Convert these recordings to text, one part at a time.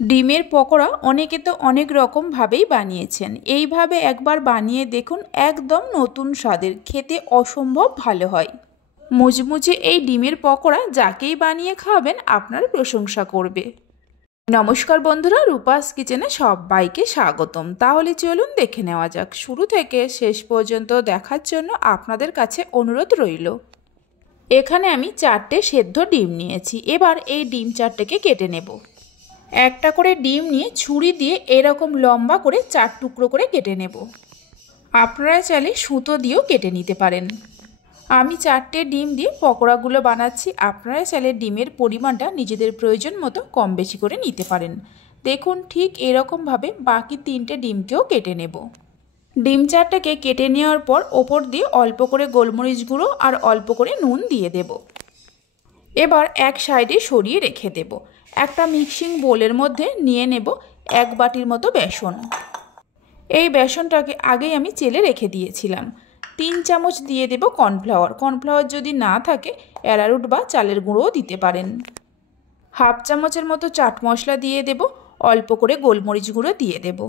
ডিমের পকোড়া অনেকে তো অনেক রকম ভাবেই বানিয়েছেন। এইভাবে একবার বানিয়ে দেখুন, একদম নতুন স্বাদের, খেতে অসম্ভব ভালো হয়। মুচমুচে এই ডিমের পকোড়া যাকেই বানিয়ে খাওয়াবেন আপনার প্রশংসা করবে। নমস্কার বন্ধুরা, রূপাস কিচেনে সবাইকে স্বাগতম। তাহলে চলুন দেখে নেওয়া যাক। শুরু থেকে শেষ পর্যন্ত দেখার জন্য আপনাদের কাছে অনুরোধ রইল। এখানে আমি 4টে সেদ্ধ ডিম নিয়েছি। এবার এই ডিম 4টেকে কেটে নেব। একটা করে ডিম নিয়ে ছুরি দিয়ে এরকম লম্বা করে 4 টুকরো করে কেটে নেব। আপনারা চাইলে সুতো দিয়েও কেটে নিতে পারেন। আমি 4টে ডিম দিয়ে পকোড়াগুলো বানাচ্ছি। আপনারা চাইলে ডিমের পরিমাণটা নিজেদের প্রয়োজন মতো কম বেশি করে নিতে পারেন। দেখুন, ঠিক এরকমভাবে বাকি 3টে ডিমকেও কেটে নেব। ডিম 4টেকে কেটে নেওয়ার পর ওপর দিয়ে অল্প করে গোলমরিচ গুঁড়ো আর অল্প করে নুন দিয়ে দেব। এবার এক সাইডে সরিয়ে রেখে দেব। একটা মিক্সিং বোলের মধ্যে নিয়ে নেব 1 বাটির মতো বেসন। এই বেসনটাকে আগেই আমি চেলে রেখে দিয়েছিলাম। 3 চামচ দিয়ে দেব কর্নফ্লাওয়ার। কর্নফ্লাওয়ার যদি না থাকে অ্যারারুট বা চালের গুঁড়োও দিতে পারেন। হাফ চামচের মতো চাট মশলা দিয়ে দেব। অল্প করে গোলমরিচ গুঁড়ো দিয়ে দেব।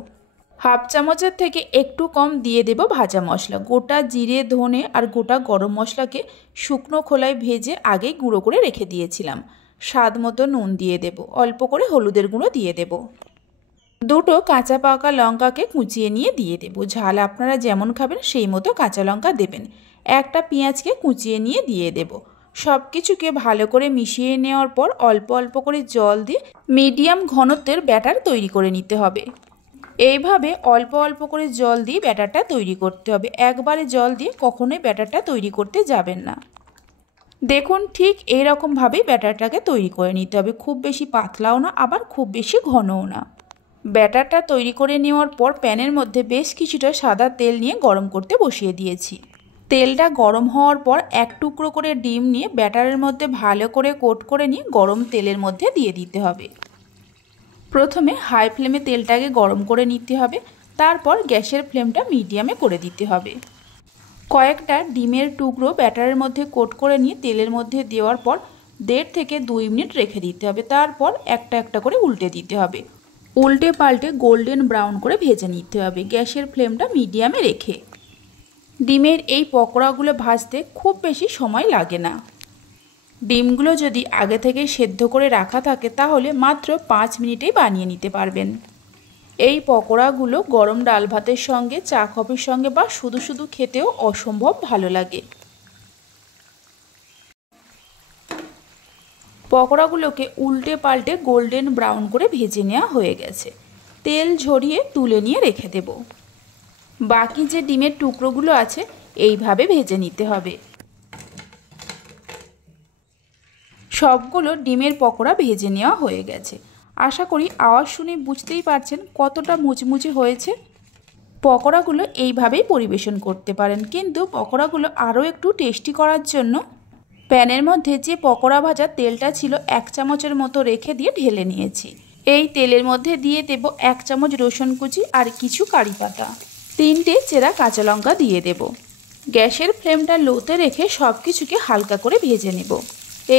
হাফ চামচের থেকে একটু কম দিয়ে দেব ভাজা মশলা। গোটা জিরে, ধনে আর গোটা গরম মশলাকে শুকনো খোলায় ভেজে আগে গুঁড়ো করে রেখে দিয়েছিলাম। স্বাদ মতো নুন দিয়ে দেব। অল্প করে হলুদের গুঁড়ো দিয়ে দেব। 2টো কাঁচা পাকা লঙ্কাকে কুচিয়ে নিয়ে দিয়ে দেব। ঝাল আপনারা যেমন খাবেন সেই মতো কাঁচা লঙ্কা দেবেন। একটা পেঁয়াজকে কুচিয়ে নিয়ে দিয়ে দেব। সব কিছুকে ভালো করে মিশিয়ে নেওয়ার পর অল্প অল্প করে জল দিয়ে মিডিয়াম ঘনত্বের ব্যাটার তৈরি করে নিতে হবে। এইভাবে অল্প অল্প করে জল দিয়ে ব্যাটারটা তৈরি করতে হবে। একবারে জল দিয়ে কখনোই ব্যাটারটা তৈরি করতে যাবেন না। দেখুন, ঠিক এইরকমভাবেই ব্যাটারটাকে তৈরি করে নিতে হবে। খুব বেশি পাতলাও না, আবার খুব বেশি ঘনও না। ব্যাটারটা তৈরি করে নেওয়ার পর প্যানের মধ্যে বেশ কিছুটা সাদা তেল নিয়ে গরম করতে বসিয়ে দিয়েছি। তেলটা গরম হওয়ার পর 1 টুকরো করে ডিম নিয়ে ব্যাটারের মধ্যে ভালো করে কোট করে নিয়ে গরম তেলের মধ্যে দিয়ে দিতে হবে। প্রথমে হাই ফ্লেমে তেলটাকে গরম করে নিতে হবে। তারপর গ্যাসের ফ্লেমটা মিডিয়ামে করে দিতে হবে। কয়েকটা ডিমের টুকরো ব্যাটারের মধ্যে কোট করে নিয়ে তেলের মধ্যে দেওয়ার পর 1.5 থেকে 2 মিনিট রেখে দিতে হবে। তারপর একটা একটা করে উল্টে দিতে হবে। উল্টে পাল্টে গোল্ডেন ব্রাউন করে ভেজে নিতে হবে, গ্যাসের ফ্লেমটা মিডিয়ামে রেখে। ডিমের এই পকোড়াগুলো ভাজতে খুব বেশি সময় লাগে না। ডিমগুলো যদি আগে থেকে সেদ্ধ করে রাখা থাকে তাহলে মাত্র 5 মিনিটেই বানিয়ে নিতে পারবেন। এই পকোড়াগুলো গরম ডাল ভাতের সঙ্গে, চা কফির সঙ্গে বা শুধু শুধু খেতেও অসম্ভব ভালো লাগে। পকোড়াগুলোকে উল্টে পাল্টে গোল্ডেন ব্রাউন করে ভেজে নেওয়া হয়ে গেছে। তেল ঝরিয়ে তুলে নিয়ে রেখে দেব। বাকি যে ডিমের টুকরোগুলো আছে এইভাবে ভেজে নিতে হবে। সবগুলো ডিমের পকোড়া ভেজে নেওয়া হয়ে গেছে। আশা করি আওয়াজ শুনে বুঝতেই পারছেন কতটা মুচমুচে হয়েছে। পকোড়াগুলো এইভাবেই পরিবেশন করতে পারেন, কিন্তু পকোড়াগুলো আরও একটু টেস্টি করার জন্য প্যানের মধ্যে যে পকোড়া ভাজা তেলটা ছিল 1 চামচের মতো রেখে দিয়ে ঢেলে নিয়েছি। এই তেলের মধ্যে দিয়ে দেব 1 চামচ রসুন কুচি আর কিছু কারি পাতা। 3টে চেরা কাঁচা লঙ্কা দিয়ে দেব। গ্যাসের ফ্লেমটা লোতে রেখে সব কিছুকে হালকা করে ভেজে নেব।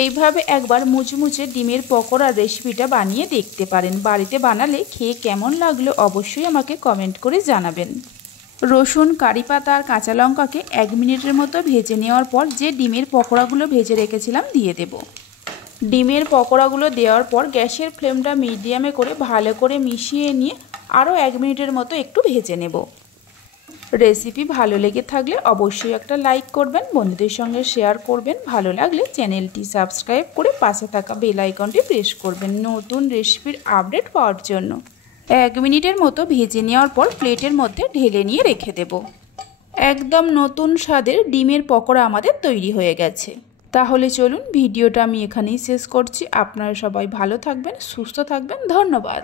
এইভাবে একবার মুচমুচে ডিমের পকোড়ার রেসিপিটা বানিয়ে দেখতে পারেন। বাড়িতে বানালে খেয়ে কেমন লাগলো অবশ্যই আমাকে কমেন্ট করে জানাবেন। রসুন, কারি পাতা আর কাঁচা লঙ্কাকে 1 মিনিটের মতো ভেজে নেওয়ার পর যে ডিমের পকোড়াগুলো ভেজে রেখেছিলাম দিয়ে দেব। ডিমের পকোড়াগুলো দেওয়ার পর গ্যাসের ফ্লেমটা মিডিয়ামে করে ভালো করে মিশিয়ে নিয়ে আরও 1 মিনিটের মতো একটু ভেজে নেব। রেসিপি ভালো লেগে থাকলে অবশ্যই একটা লাইক করবেন, বন্ধুদের সঙ্গে শেয়ার করবেন। ভালো লাগলে চ্যানেলটি সাবস্ক্রাইব করে পাশে থাকা বেল আইকনটি প্রেস করবেন নতুন রেসিপির আপডেট পাওয়ার জন্য। 1 মিনিটের মতো ভেজে নেওয়ার পর প্লেটের মধ্যে ঢেলে নিয়ে রেখে দেব। একদম নতুন স্বাদের ডিমের পকোড়া আমাদের তৈরি হয়ে গেছে। তাহলে চলুন ভিডিওটা আমি এখানেই শেষ করছি। আপনারা সবাই ভালো থাকবেন, সুস্থ থাকবেন। ধন্যবাদ।